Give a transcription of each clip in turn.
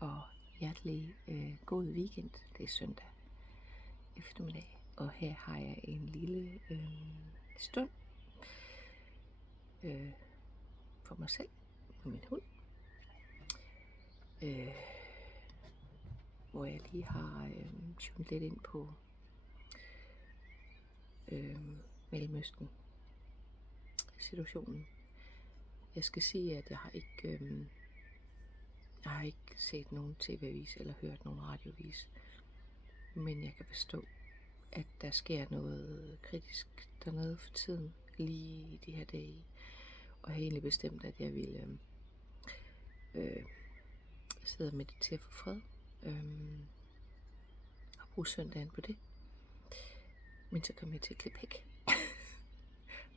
og hjertelig god weekend. Det er søndag eftermiddag, og her har jeg en lille stund for mig selv og min hund, hvor jeg lige har tunet lidt ind på Mellemøsten situationen. Jeg skal sige, at jeg har ikke set nogen tv-avis eller hørt nogen radioavis, men jeg kan forstå, at der sker noget kritisk dernede for tiden, lige i de her dage, og jeg har egentlig bestemt, at jeg ville sidde og meditere for fred, og bruge søndagen på det. Men så kom jeg til at klippe hæk,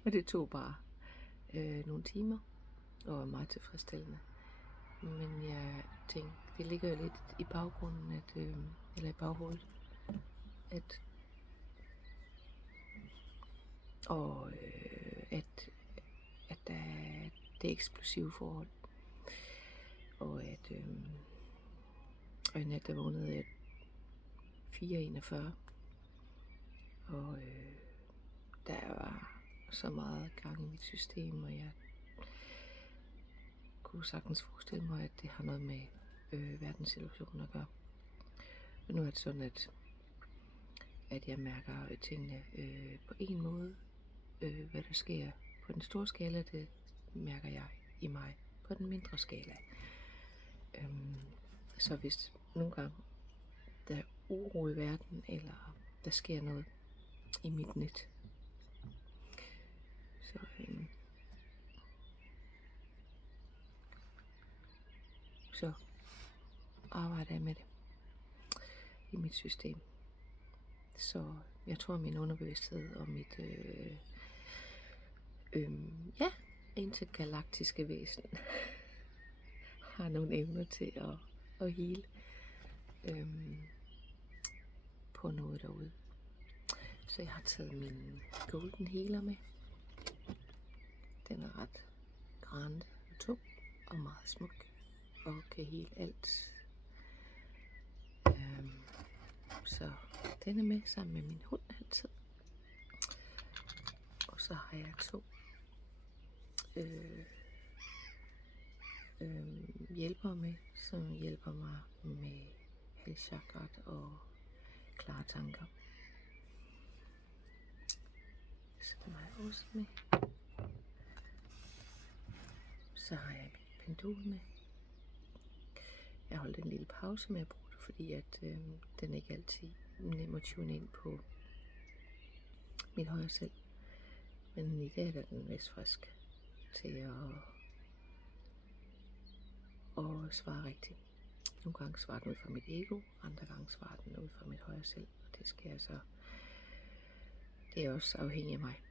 og det tog bare nogle timer, og var meget tilfredsstillende. Men jeg tænkte, det ligger jo lidt i baggrunden, eller i baghovedet, at der er det eksplosive forhold, og at i nat der vågnede jeg 4:41, og der var så meget gang i mit system, og jeg kunne sagtens forestille mig, at det har noget med verdenssituationen at gøre. Men nu er det sådan, at jeg mærker tingene på en måde. Hvad der sker på den store skala, det mærker jeg i mig på den mindre skala. Så hvis nogle gange der er uro i verden, eller der sker noget i mit net, så arbejder jeg med det i mit system. Så jeg tror, min underbevidsthed og mit intergalaktiske væsen har nogle evner til at hele på noget derude. Så jeg har taget min Golden Healer med. Den er ret grand og tung og meget smuk og kan hele alt. Så den er med sammen med min hund altid. Og så har jeg 2 hjælpere med, som hjælper mig med halschakrat og klare tanker. Så den har jeg også med. Så har jeg mit pendul med. Jeg holdt en lille pause med at bruge det, fordi at den ikke altid nem at tune ind på mit højre selv. Men i dag er den vist frisk til at svare rigtigt. Nogle gange svarer den ud fra mit ego, andre gange svarer den ud fra mit højre selv. Og det skal jeg så. Det er også afhængigt af mig.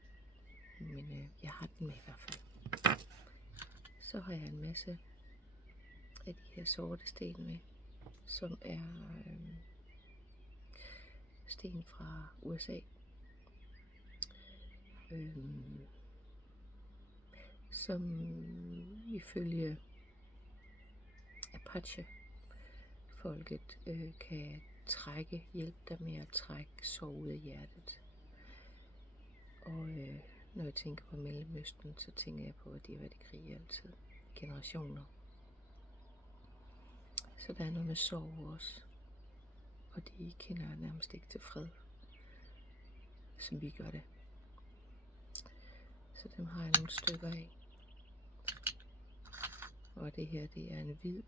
Men jeg har den med i hvert fald. Så har jeg en masse af de her sorte sten med, som er sten fra USA. Som ifølge Apache-folket kan hjælpe dig med at trække sorg ud af hjertet. Og når jeg tænker på Mellemøsten, så tænker jeg på, at de har været i krig altid. Generationer. Så der er noget med sorg også. Og de kender nærmest ikke til fred, som vi gør det. Så dem har jeg nogle stykker af. Og det her, det er en hvid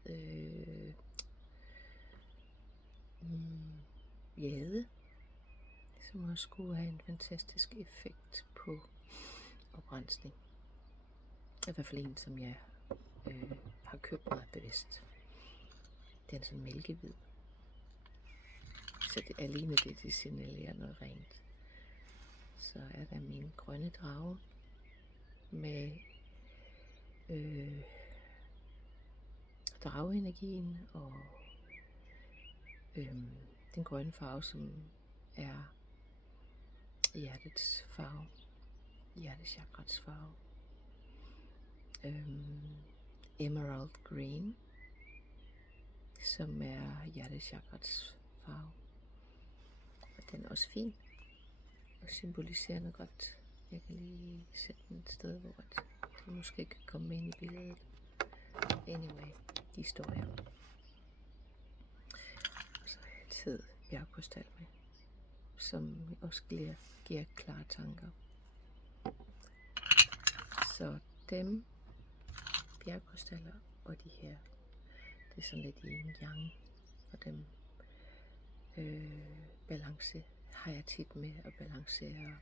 jade, som også skulle have en fantastisk effekt på oprensning. I hvert fald en, som jeg har købt meget bevidst. Den er sådan mælkehvid. Så det, alene det signalerer noget rent. Så er der min grønne drage med drageenergien og den grønne farve, som er hjertets farve, hjertechakrats farve. Emerald green, som er hjertechakrats farve. Og den er også fin og symboliserer noget godt. Jeg kan lige sætte den et sted, hvor det måske kan komme ind i billedet. Anyway, de står her. Og så har jeg altid bjergkrystal med, som også giver klare tanker. Så dem, bjergkrystaller og de her, det er sådan lidt yin-yang, og dem balance har jeg tit med at balancere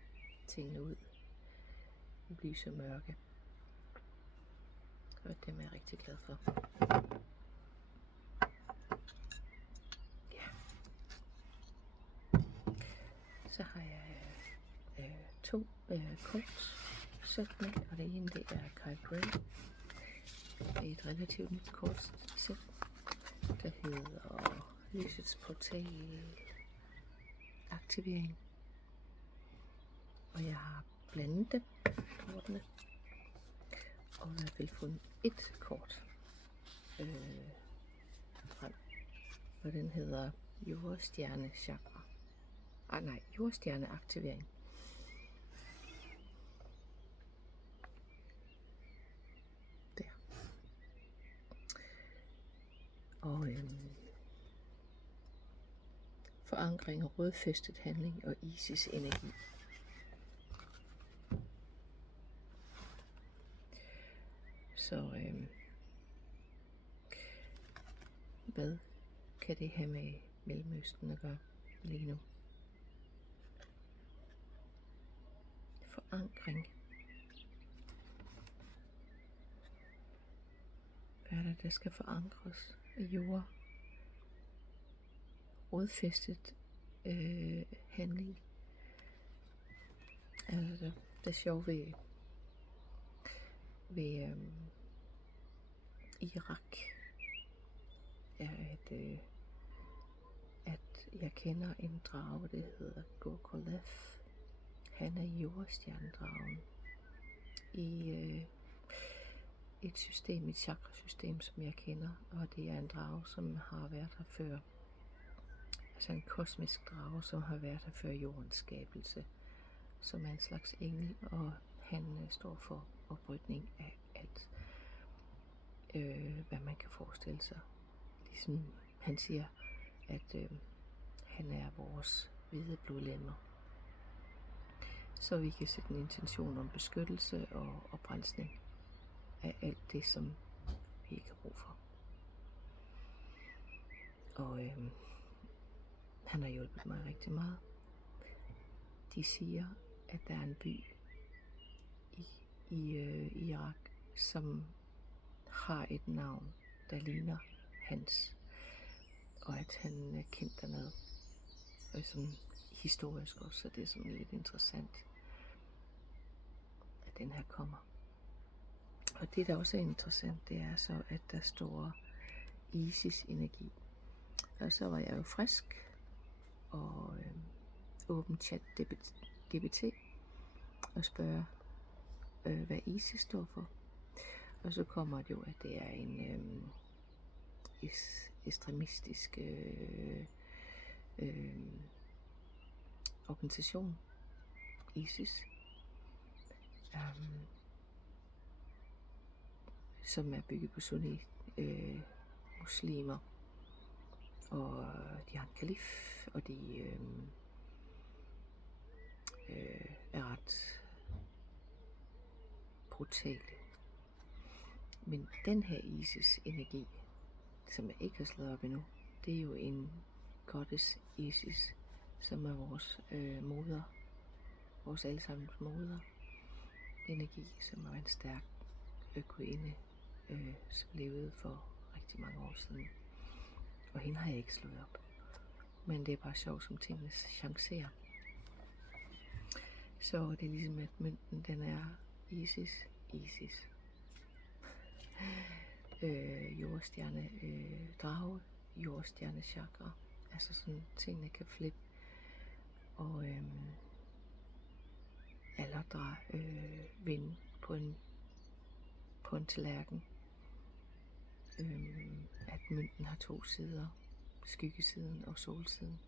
tingene ud i lys og mørke. Og dem er jeg rigtig glad for. Ja. Så har jeg to kortsæt med, og det ene det er Kai Gray. Det er et relativt nyt kortsæt, der hedder Lysets Portal Aktivering. Og jeg har blandet dem, kortene, og jeg vil fundet et kort frem, og den hedder Jordstjerne Chakra. Jordstjerne Aktivering. Der. Og forankring og rødfæstet handling og Isis energi. Så hvad kan det have med Mellemøsten at gøre lige nu? Forankring. Hvad er det, der skal forankres i jord? Rodfæstet handling. Altså, det sjove ved Irak er, at jeg kender en drage, der hedder Gurkolev. Han er jordstjernedragen i et system, et chakrasystem, som jeg kender, og det er en drage, som har været her før. Altså en kosmisk drage, som har været her før jordens skabelse, som er en slags engel, og han står for oprydning af alt, hvad man kan forestille sig. Ligesom han siger, at han er vores hvide blodlemmer. Så vi kan sætte en intention om beskyttelse og oprensning af alt det, som vi ikke har brug for. Og han har hjulpet mig rigtig meget. De siger, at der er en by i Irak, som har et navn, der ligner hans, og at han er kendt dernede. Og sådan historisk også, så det er sådan lidt interessant, at den her kommer. Og det, der også er interessant, det er så, at der står Isis energi. Og så var jeg jo frisk og åben chat GPT og spørger, hvad Isis står for. Og så kommer det jo, at det er en ekstremistisk organisation, ISIS, som er bygget på sunni muslimer, og de har en kalif, og de er ret brutale. Men den her Isis energi, som jeg ikke har slået op endnu, det er jo en goddess Isis, som er vores moder, vores allesammens moder energi, som er en stærk gudinde, som levede for rigtig mange år siden. Og hende har jeg ikke slået op. Men det er bare sjovt, som tingene chancerer. Så det er ligesom, at mønten, den er Isis. Jordstjerne drage, jordstjerne chakra. Altså sådan, tingene kan flippe. Og alderdre vind på en tallerken. At mønten har 2 sider, skyggesiden og solsiden.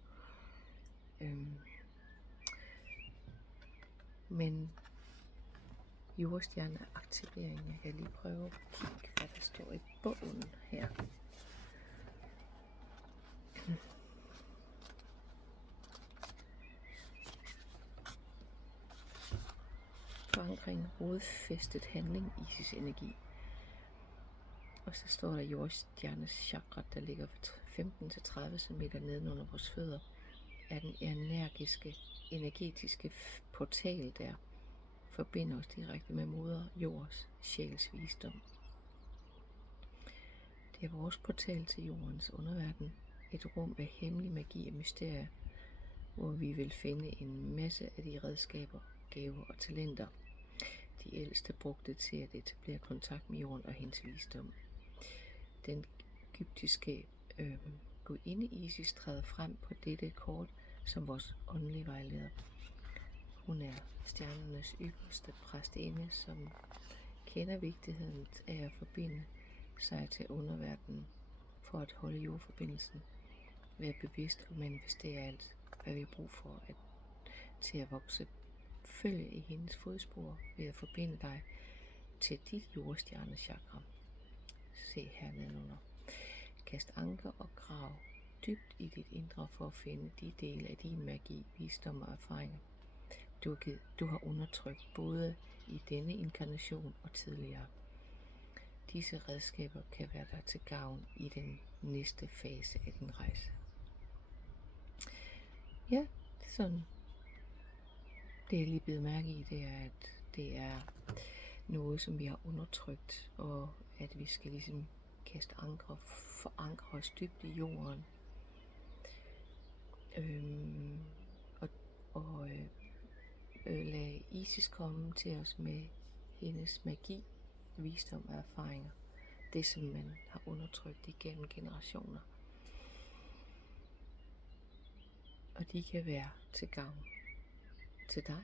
Men jordstjerneaktivering, jeg kan lige prøve at kigge, hvad der står i bogen her. Forankring, rodfæstet handling, Isis energi. Og så står der jordstjernes chakra, der ligger 15-30 cm nedenunder vores fødder, er den energiske, energetiske portal, der forbinder os direkte med moder jords sjæls visdom. Det er vores portal til jordens underverden, et rum af hemmelig magi og mysterier, hvor vi vil finde en masse af de redskaber, gaver og talenter, de ældste brugte til at etablere kontakt med jorden og hendes visdom. Den egyptiske gudinde Isis træder frem på dette kort som vores åndelige vejleder. Hun er stjernernes ypperste præstinde, som kender vigtigheden af at forbinde sig til underverdenen for at holde jordforbindelsen, være bevidst og manifestere alt, hvad vi har brug for til at vokse. Følge i hendes fodspor ved at forbinde dig til dit jordstjernechakra. Se her nedenunder. Kast anker og grav dybt i dit indre for at finde de dele af din magi, visdom og erfaringer, du har undertrykt både i denne inkarnation og tidligere. Disse redskaber kan være dig til gavn i den næste fase af din rejse. Ja, sådan. Det jeg lige blevet mærke i, det er, at det er noget, som vi har undertrykt, og at vi skal ligesom kaste anker, forankre os dybt i jorden, og lade Isis komme til os med hendes magi, visdom og erfaringer. Det, som man har undertrykt igennem generationer. Og de kan være til gavn til dig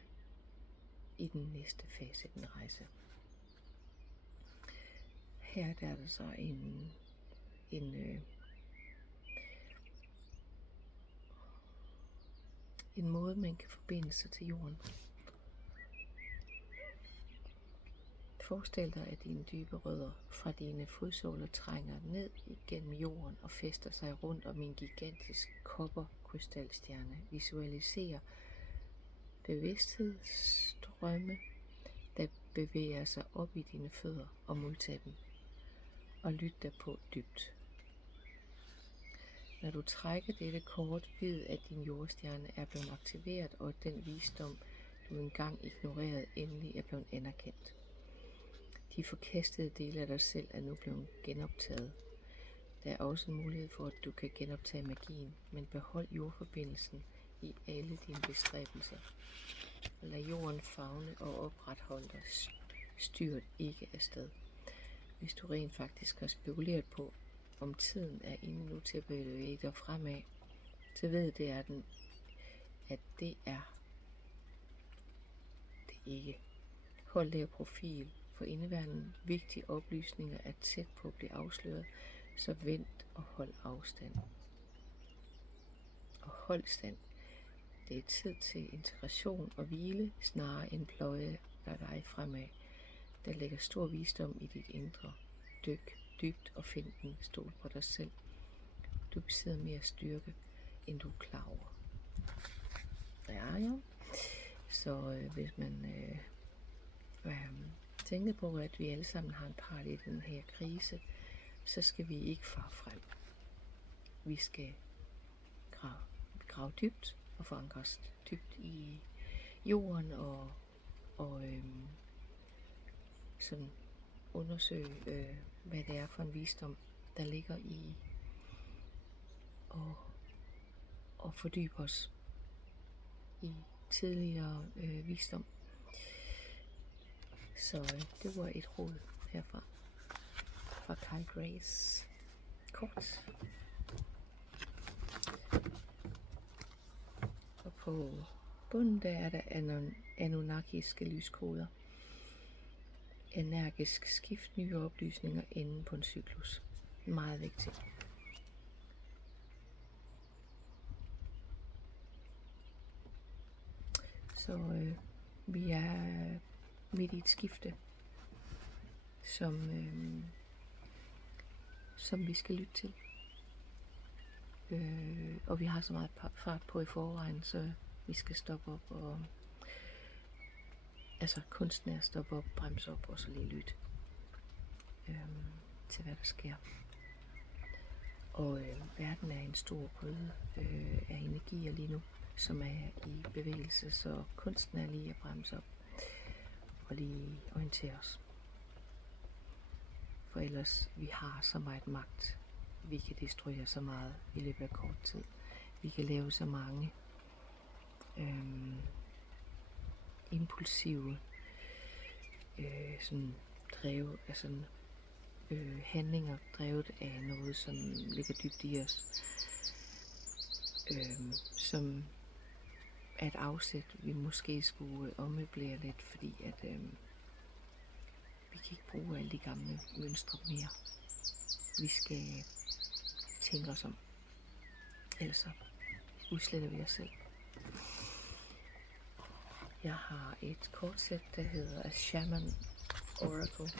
i den næste fase af din rejse. Her der er der så en måde, man kan forbinde sig til jorden. Forestil dig, at dine dybe rødder fra dine fodsåler trænger ned igennem jorden og fæster sig rundt om en gigantisk kopperkrystalstjerne. Visualiser bevidsthedsstrømme, der bevæger sig op i dine fødder og modtager dem. Og lyt derpå dybt. Når du trækker dette kort, ved at din jordstjerne er blevet aktiveret, og at den visdom, du engang ignorerede, endelig er blevet anerkendt. De forkastede dele af dig selv er nu blevet genoptaget. Der er også en mulighed for, at du kan genoptage magien, men behold jordforbindelsen i alle dine bestræbelser. Lad jorden favne og opretholde dig. Styrt ikke afsted. Hvis du rent faktisk har spekuleret på, om tiden er inde nu til at bevæge dig fremad, så ved det at det er det ikke. Hold lav profil. For indeværende vigtige oplysninger er tæt på at blive afsløret, så vent og hold afstand. Og hold stand. Det er tid til integration og hvile, snarere end pløje dig fremad. Der ligger stor visdom i dit indre. Dyk dybt og find den. Stol på dig selv. Du besidder mere styrke, end du er klar over. Ja. Så hvis man tænker på, at vi alle sammen har en part i den her krise, så skal vi ikke fare frem. Vi skal grave dybt og forankre os dybt i jorden og sådan undersøge, hvad det er for en visdom, der ligger i og fordybe os i tidligere visdom. Så det var et råd herfra fra Kyle Grace kort. Og på bunden der er der anunnakiske lyskoder. Energisk skift, nye oplysninger inden på en cyklus. Meget vigtigt. Så vi er midt i et skifte, som vi skal lytte til. Og vi har så meget fart på i forvejen, så vi skal stoppe op og... Altså kunsten er at stoppe op, bremse op og så lige lytte til hvad der sker. Og verden er en stor gryde af energier lige nu, som er i bevægelse, så kunsten er lige at bremse op og lige orientere os. For ellers, vi har så meget magt. Vi kan destruere så meget i løbet af kort tid. Vi kan lave så mange impulsive sådan drev af sådan handlinger drevet af noget, som ligger dybt i os, som er et afsæt, vi måske skulle ommøblere lidt, fordi at vi kan ikke bruge alle de gamle mønstre mere. Vi skal tænke os om, ellers så udsletter vi os selv. Jeg har et kortsæt, der hedder A Shaman Oracle,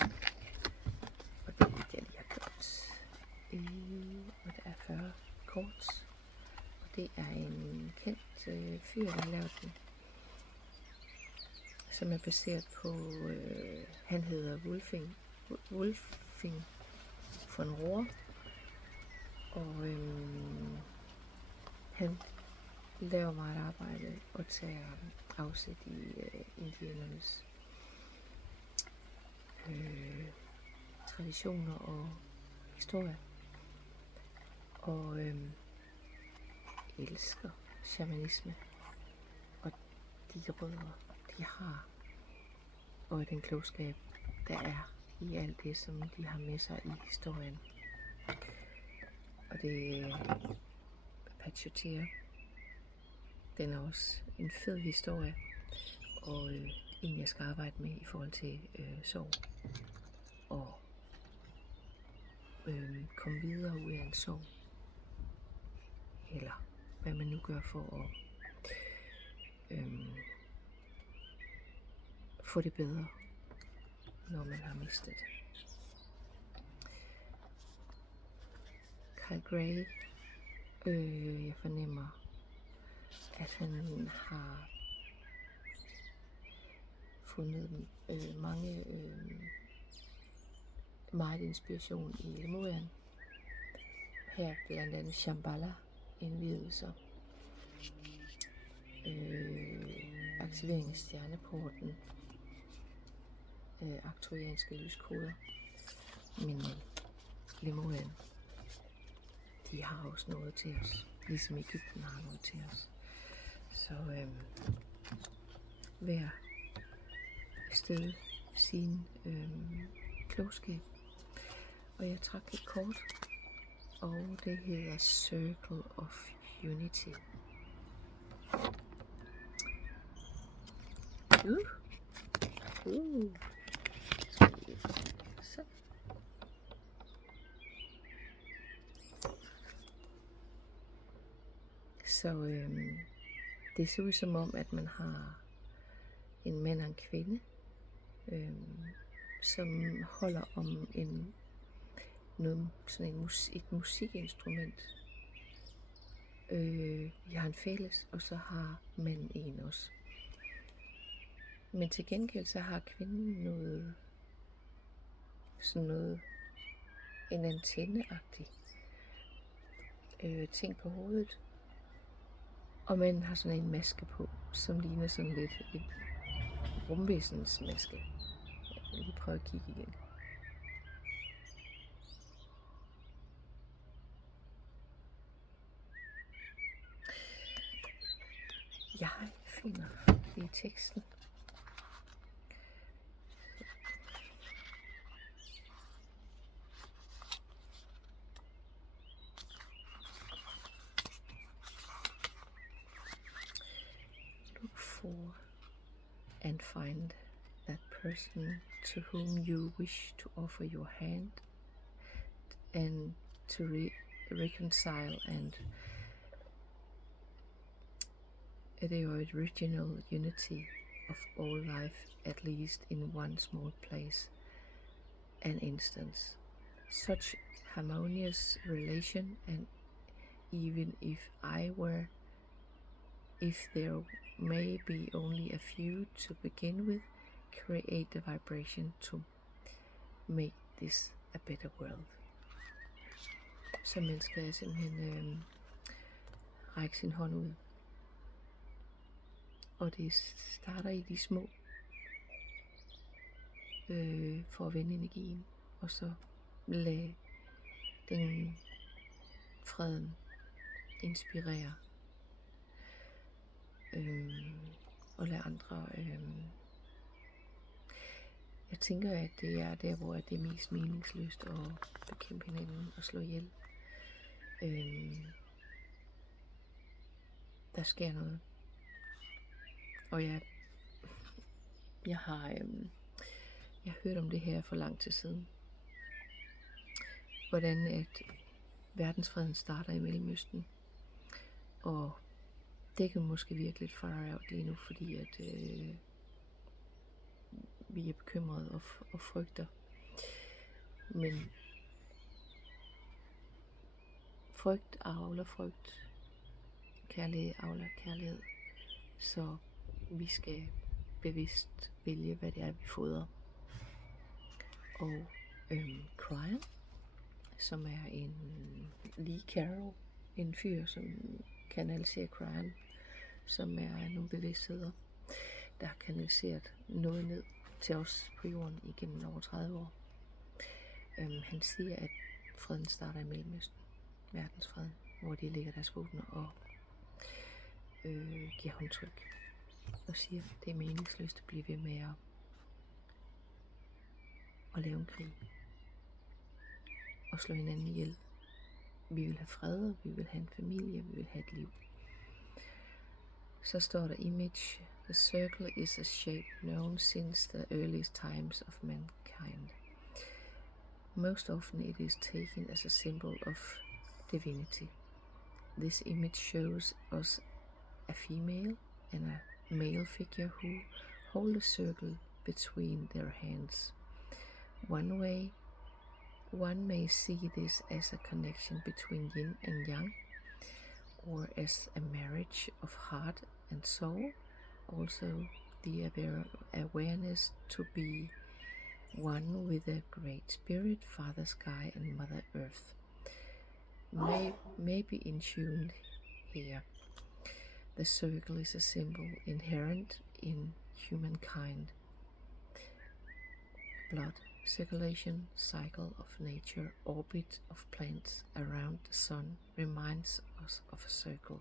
og det er det, jeg lige har gjort. Og der er 40 kort, og det er en kendt fyr, der har lavet den, som er baseret på, han hedder Wolfing von Rohr, og han laver meget arbejde og tager afsæt i indiernes traditioner og historie, og elsker shamanisme og de rødder, de har, og den klogskab, der er i alt det, som de har med sig i historien. Og det er Pachotea. Den er også en fed historie, og en jeg skal arbejde med i forhold til sorg, og komme videre ud af en sorg, eller hvad man nu gør for at få det bedre, når man har mistet. Kyle Gray, jeg fornemmer, at han har fundet mange meget inspiration i Lemurien. Her blandt andet Shambhala indvielser, aktivering af stjerneporten, arkturianske lyskoder. Men Lemurien, de har også noget til os, ligesom Egypten har noget til os. Så hver sted sin klogskab. Og jeg trak et kort, og det hedder Circle of Unity. Så. Så det ser ud som om, at man har en mand og en kvinde, som holder om et musikinstrument. Vi har en fælles, og så har manden en også. Men til gengæld så har kvinden en antenneagtig ting på hovedet. Og manden har sådan en maske på, som ligner sådan lidt et rumvæsens maske. Jeg vil lige prøve at kigge igen. Jeg finder i teksten. Look for and find that person to whom you wish to offer your hand and to reconcile and the original unity of all life, at least in one small place and instance. Such harmonious relation, and even if there may be only a few to begin with, create the vibration to make this a better world. Så man skal simpelthen række sin hånd ud. Og det starter i de små, for at vende energien, og så lade den freden inspirere, og lade andre. Jeg tænker, at det er der, hvor det er mest meningsløst at bekæmpe hinanden og slå ihjel. Der sker noget. Og jeg har hørt om det her for lang tid siden. Hvordan at verdensfreden starter i Mellemøsten. Og det kan måske virke lidt far out lige nu, fordi at vi er bekymrede og frygter. Men frygt avler frygt. Kærlighed avler kærlighed. Så vi skal bevidst vælge, hvad det er, vi fodrer. Og Cryan, som er en Lee Carroll, en fyr, som kanaliserer Cryan, som er nogle bevidstheder, der har kanaliseret noget ned til os på jorden igennem over 30 år. Han siger, at freden starter i Mellemøsten, verdensfreden, hvor de lægger deres våbner og giver håndtryk og siger, at det er meningsløst at blive ved med at lave en krig og slå hinanden ihjel. Vi vil have fred, vi vil have en familie, vi vil have et liv. Så står der image. The circle is a shape known since the earliest times of mankind. Most often it is taken as a symbol of divinity. This image shows us a female and a male figure who hold a circle between their hands. One may see this as a connection between yin and yang, or as a marriage of heart and soul, also the awareness to be one with the Great Spirit, Father Sky and Mother Earth, may be in tune here. The circle is a symbol inherent in humankind. Blood circulation, cycle of nature, orbit of planets around the sun reminds us of a circle.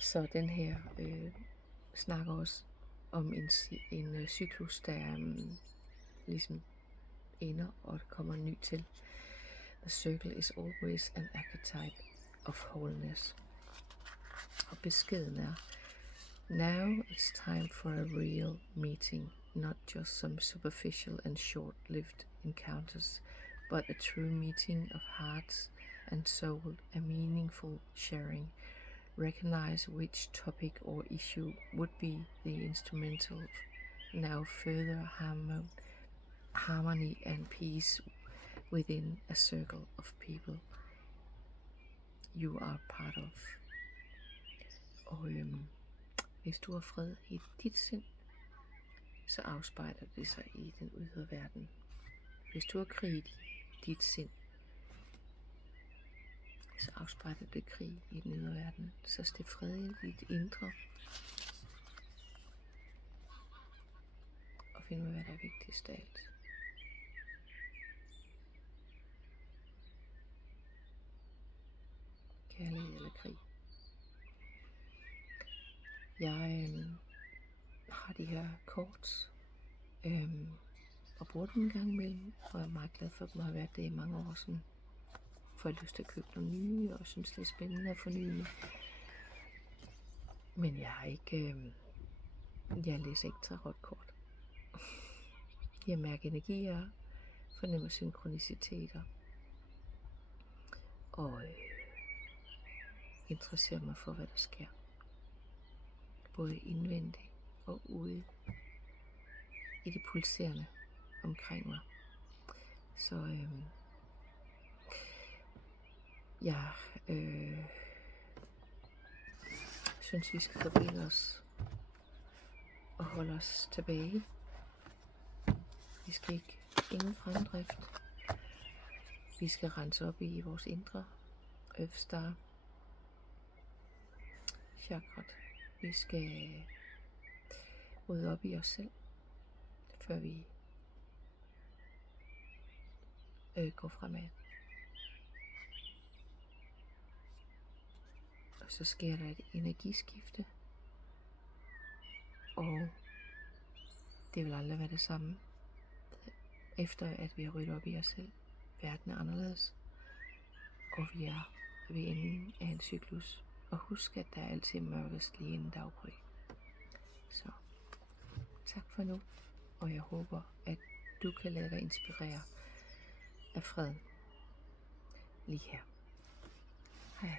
Så den her snakker også om en cyklus, der ligesom ender, og der kommer en ny til. The circle is always an archetype of wholeness. Og beskeden er, now it's time for a real meeting, not just some superficial and short-lived encounters, but a true meeting of hearts and soul, a meaningful sharing. Recognize which topic or issue would be the instrumental now further harmony and peace within a circle of people you are part of. Og hvis du har fred i dit sind, så afspejler det sig i den ydre verden. Hvis du har krig i dit sind, så afspejler det krig i den ydre verden. Så stil fred i dit indre, og find ud af, hvad der er vigtigst af alt. Kærlighed eller krig. Jeg har de her kort, og bruger dem en gang imellem, og jeg er meget glad for dem, og har været det i mange år siden. Får jeg lyst til at købe nogle nye, og synes det er spændende at forny. Men jeg læser ikke tarotkort. Jeg mærker energier, fornemmer synkroniciteter, og interesserer mig for, hvad der sker. både indvendigt og ude i det pulserende omkring mig. Så jeg synes, vi skal forbinde os og holde os tilbage. Vi skal ikke ingen fremdrift. Vi skal rense op i vores indre Øvstar chakrat. Vi skal rydde op i os selv, før vi går fremad. Og så sker der et energiskifte, og det vil aldrig være det samme, efter at vi har ryddet op i os selv. Verden er anderledes, og vi er ved enden af en cyklus. Og husk, at der er altid mørkest lige inden daggry. Så tak for nu, og jeg håber, at du kan lade dig inspirere af fred lige her. Hej.